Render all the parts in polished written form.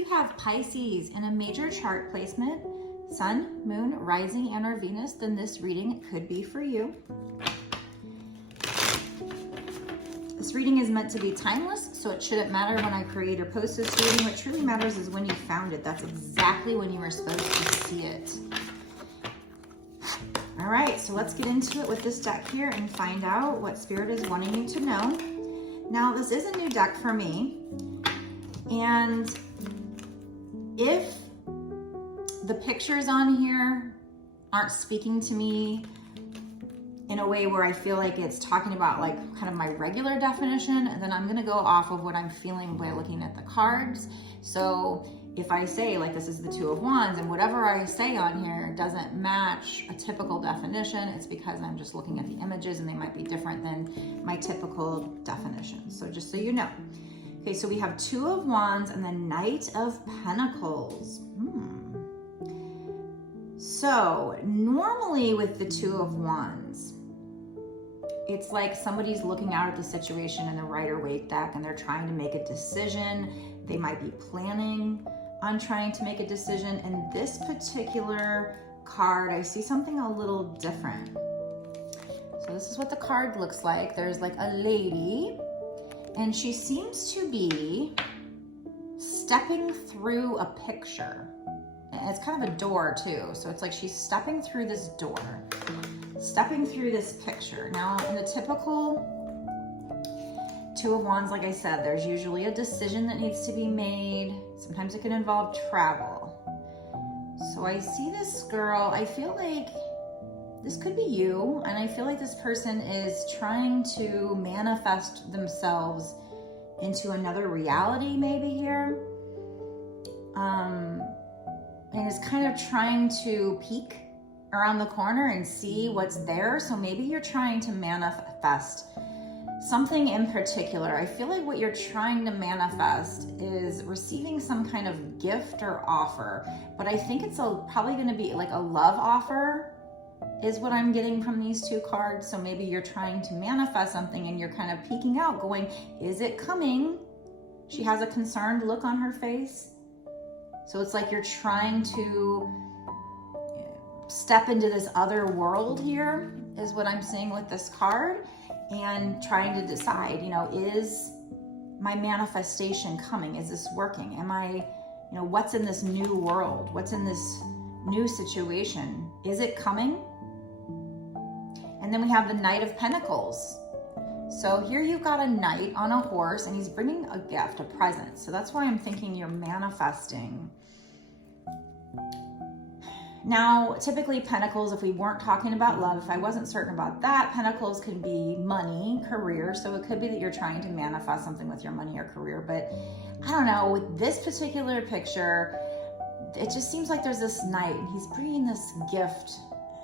you have Pisces in a major chart placement, Sun, Moon, Rising, and or Venus, then this reading could be for you. This reading is meant to be timeless, so it shouldn't matter when I create or post this reading. What truly matters is when you found it. That's exactly when you were supposed to see it. All right, so let's get into it with this deck here and find out what Spirit is wanting you to know. Now, this is a new deck for me, and if the pictures on here aren't speaking to me in a way where I feel like it's talking about like kind of my regular definition, and then I'm gonna go off of what I'm feeling by looking at the cards. So if I say like this is the Two of Wands and whatever I say on here doesn't match a typical definition, it's because I'm just looking at the images and they might be different than my typical definition. So just so you know. Okay, so we have Two of Wands and the Knight of Pentacles. So normally with the Two of Wands, it's like somebody's looking out at the situation in the Rider-Waite deck and they're trying to make a decision. They might be planning on trying to make a decision. In this particular card, I see something a little different. So this is what the card looks like. There's like a lady, and she seems to be stepping through a picture. And it's kind of a door too. So it's like she's stepping through this door, stepping through this picture. Now, in the typical Two of Wands, like I said, there's usually a decision that needs to be made. Sometimes it can involve travel. So I see this girl, I feel like this could be you, and I feel like this person is trying to manifest themselves into another reality maybe here. And is kind of trying to peek around the corner and see what's there. So maybe you're trying to manifest something in particular. I feel like what you're trying to manifest is receiving some kind of gift or offer, but I think it's probably going to be like a love offer is what I'm getting from these two cards. So maybe you're trying to manifest something and you're kind of peeking out going, is it coming? She has a concerned look on her face. So it's like you're trying to step into this other world here is what I'm seeing with this card, and trying to decide, you know, is my manifestation coming? Is this working? Am I, you know, what's in this new world? What's in this new situation? Is it coming? And then we have the Knight of Pentacles. So here you've got a knight on a horse and he's bringing a gift, a present. So that's why I'm thinking you're manifesting. Now, typically Pentacles, if we weren't talking about love, if I wasn't certain about that, Pentacles can be money, career. So it could be that you're trying to manifest something with your money or career. But I don't know, with this particular picture, it just seems like there's this knight and he's bringing this gift.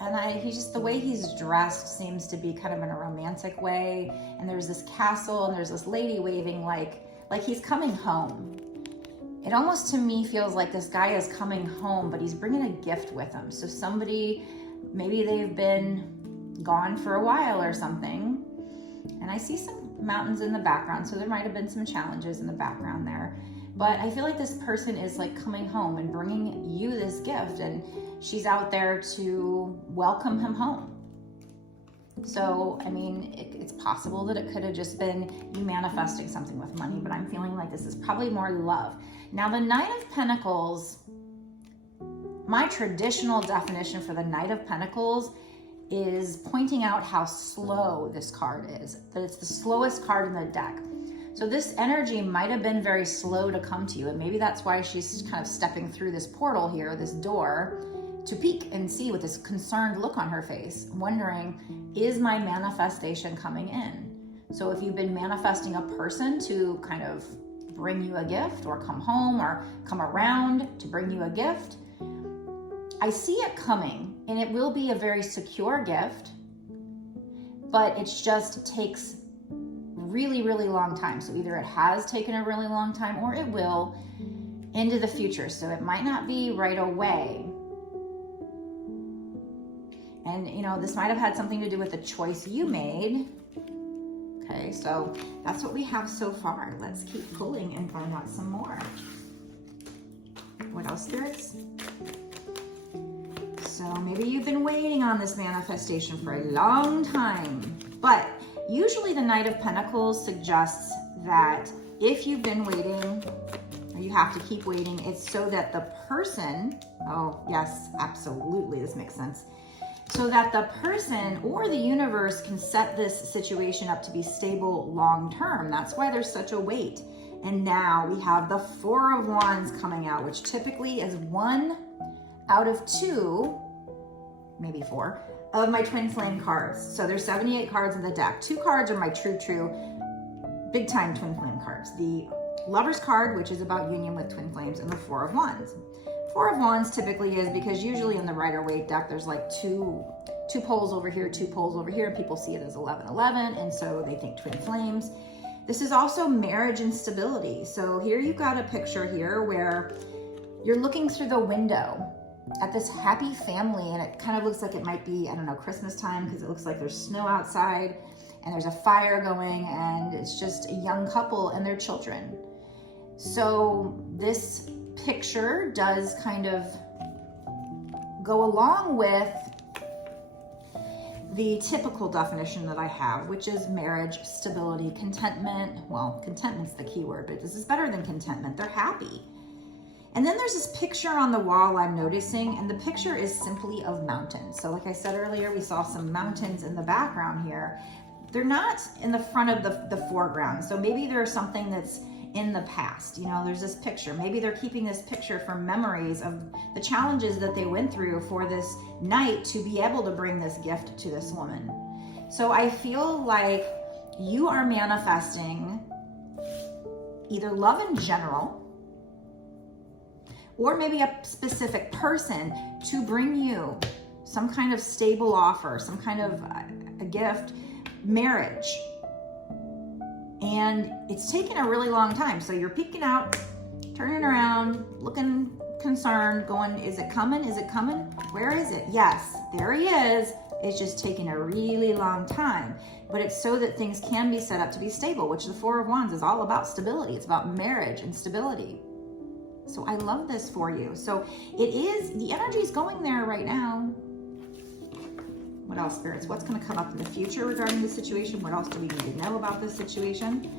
And he just, the way he's dressed seems to be kind of in a romantic way. And there's this castle and there's this lady waving like he's coming home. It almost to me feels like this guy is coming home, but he's bringing a gift with him. So somebody, maybe they've been gone for a while or something. And I see some mountains in the background, so there might have been some challenges in the background there. But I feel like this person is like coming home and bringing you this gift, and she's out there to welcome him home. So, I mean, it's possible that it could have just been you manifesting something with money, but I'm feeling like this is probably more love. Now, the Knight of Pentacles, my traditional definition for the Knight of Pentacles is pointing out how slow this card is, that it's the slowest card in the deck. So this energy might have been very slow to come to you, and maybe that's why she's kind of stepping through this portal here, this door, to peek and see with this concerned look on her face, wondering, is my manifestation coming in? So if you've been manifesting a person to kind of bring you a gift, or come home, or come around to bring you a gift, I see it coming, and it will be a very secure gift, but it just takes really, really long time. So either it has taken a really long time, or it will into the future. So it might not be right away. And, you know, this might have had something to do with the choice you made. Okay, so that's what we have so far. Let's keep pulling and find out some more. What else, spirits? So maybe you've been waiting on this manifestation for a long time, but usually the Knight of Pentacles suggests that if you've been waiting, or you have to keep waiting, it's so that the person, oh yes, absolutely, this makes sense, so that the person or the universe can set this situation up to be stable long term. That's why there's such a wait. And now we have the Four of Wands coming out, which typically is 1 out of 2, maybe 4, of my twin flame cards. So there's 78 cards in the deck. 2 cards are my true big time twin flame cards. The Lover's card, which is about union with twin flames, and the Four of Wands. Four of Wands typically is because usually in the Rider-Waite deck, there's like two poles over here, 2 poles over here, and people see it as 11-11, and so they think twin flames. This is also marriage and stability. So here you've got a picture here where you're looking through the window at this happy family, and it kind of looks like it might be, I don't know, Christmas time, because it looks like there's snow outside and there's a fire going, and it's just a young couple and their children. So this picture does kind of go along with the typical definition that I have, which is marriage, stability, contentment. Well, contentment's the key word, but this is better than contentment. They're happy. And then there's this picture on the wall I'm noticing, and the picture is simply of mountains. So like I said earlier, we saw some mountains in the background here. They're not in the front of the foreground. So maybe there's something that's in the past. You know, there's this picture. Maybe they're keeping this picture for memories of the challenges that they went through for this night to be able to bring this gift to this woman. So I feel like you are manifesting either love in general, or maybe a specific person to bring you some kind of stable offer, some kind of a gift, marriage. And it's taken a really long time. So you're peeking out, turning around, looking concerned, going, is it coming? Is it coming? Where is it? Yes, there he is. It's just taking a really long time. But it's so that things can be set up to be stable, which the Four of Wands is all about stability. It's about marriage and stability. So I love this for you. So it is, the energy is going there right now. What else, spirits? What's going to come up in the future regarding the situation? What else do we need to know about this situation?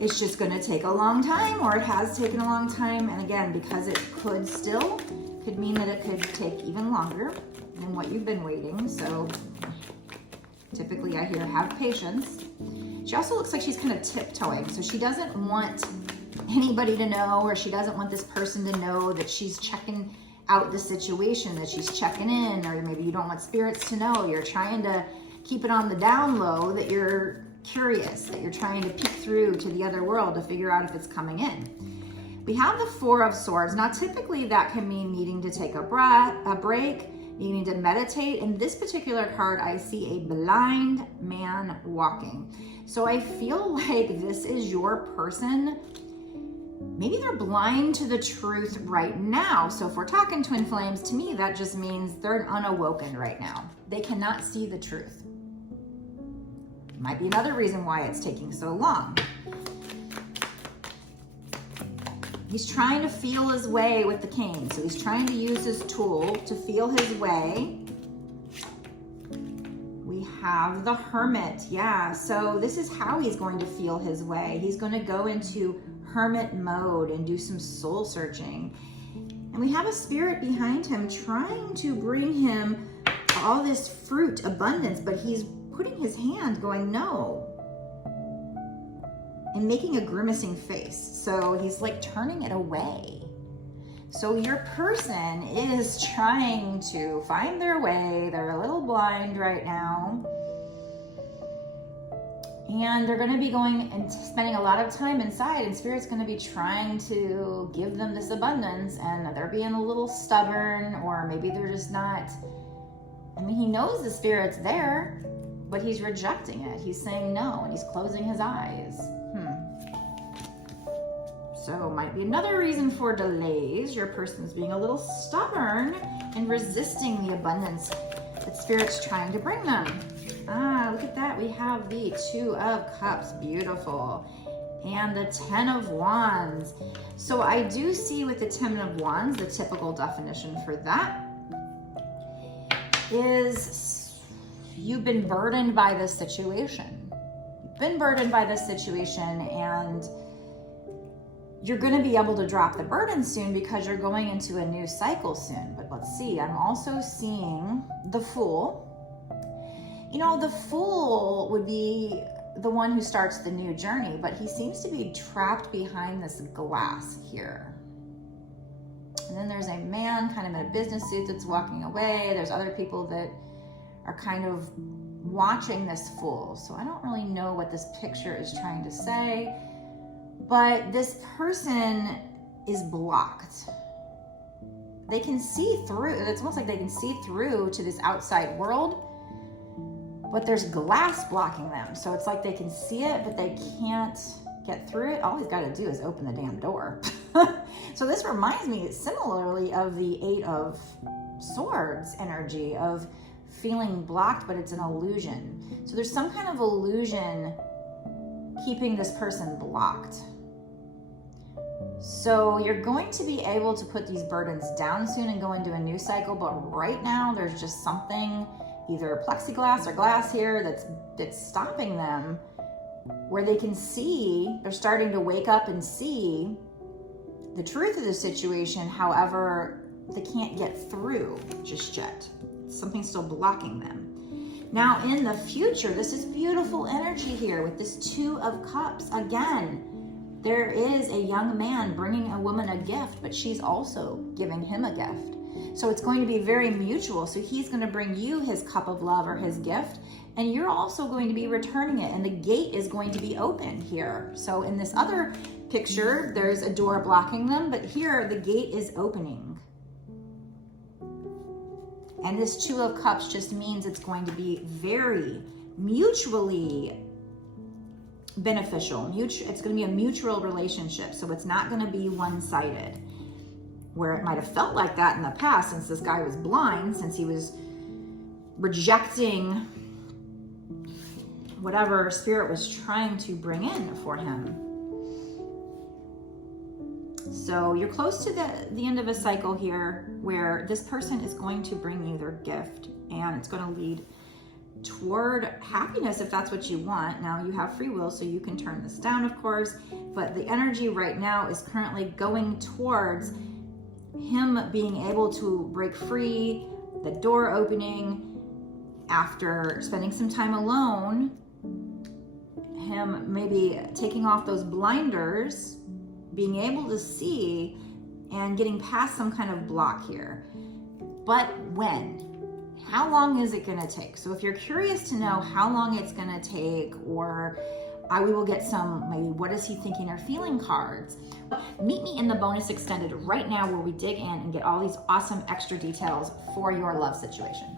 It's just going to take a long time, or it has taken a long time. And again, because it could mean that it could take even longer than what you've been waiting. So typically I hear have patience. She also looks like she's kind of tiptoeing. So she doesn't want anybody to know, or she doesn't want this person to know that she's checking out the situation, that she's checking in, or maybe you don't want spirits to know. You're trying to keep it on the down low, that you're curious, that you're trying to peek through to the other world to figure out if it's coming in. We have the Four of Swords. Now, typically that can mean needing to take a break, needing to meditate. In this particular card, I see a blind man walking. So I feel like this is your person. Maybe they're blind to the truth right now. So if we're talking twin flames, to me, that just means they're unawoken right now. They cannot see the truth. Might be another reason why it's taking so long. He's trying to feel his way with the cane. So he's trying to use his tool to feel his way. We have the Hermit. Yeah, so this is how he's going to feel his way. He's going to go into hermit mode and do some soul searching. And we have a spirit behind him trying to bring him all this fruit, abundance, but he's putting his hand going, no, and making a grimacing face. So he's like turning it away. So your person is trying to find their way. They're a little blind right now. And they're going to be going and spending a lot of time inside, and Spirit's going to be trying to give them this abundance, and they're being a little stubborn, or maybe they're just not. I mean, he knows the Spirit's there, but he's rejecting it. He's saying no, and he's closing his eyes. So might be another reason for delays. Your person's being a little stubborn and resisting the abundance that Spirit's trying to bring them. Ah, look at that. We have the Two of Cups. Beautiful. and the 10 of Wands. So I do see with the 10 of Wands, the typical definition for that is you've been burdened by this situation. You've been burdened by this situation, and you're going to be able to drop the burden soon because you're going into a new cycle soon. But let's see, I'm also seeing the Fool. You know, the Fool would be the one who starts the new journey, but he seems to be trapped behind this glass here. And then there's a man kind of in a business suit that's walking away. There's other people that are kind of watching this Fool. So I don't really know what this picture is trying to say, but this person is blocked. They can see through. It's almost like they can see through to this outside world, but there's glass blocking them. So it's like they can see it, but they can't get through it. All he's got to do is open the damn door. So this reminds me similarly of the 8 of Swords energy of feeling blocked, but it's an illusion. So there's some kind of illusion keeping this person blocked. So you're going to be able to put these burdens down soon and go into a new cycle, but right now there's just something, either plexiglass or glass here, that's stopping them, where they can see, they're starting to wake up and see the truth of the situation. However, they can't get through just yet. Something's still blocking them. Now in the future, this is beautiful energy here with this 2 of Cups. Again, there is a young man bringing a woman a gift, but she's also giving him a gift. So it's going to be very mutual. So he's going to bring you his cup of love or his gift, and you're also going to be returning it. And the gate is going to be open here. So in this other picture, there's a door blocking them, but here the gate is opening. And this 2 of Cups just means it's going to be very mutually beneficial. It's going to be a mutual relationship. So it's not going to be one-sided, where it might have felt like that in the past, since this guy was blind, since he was rejecting whatever spirit was trying to bring in for him. So you're close to the end of a cycle here, where this person is going to bring you their gift, and it's going to lead toward happiness if that's what you want. Now you have free will, so you can turn this down, of course, but the energy right now is currently going towards him being able to break free, the door opening after spending some time alone, him maybe taking off those blinders, being able to see and getting past some kind of block here. But when? How long is it going to take? So if you're curious to know how long it's going to take, or we will get some maybe what is he thinking or feeling cards. Meet me in the bonus extended right now, where we dig in and get all these awesome extra details for your love situation.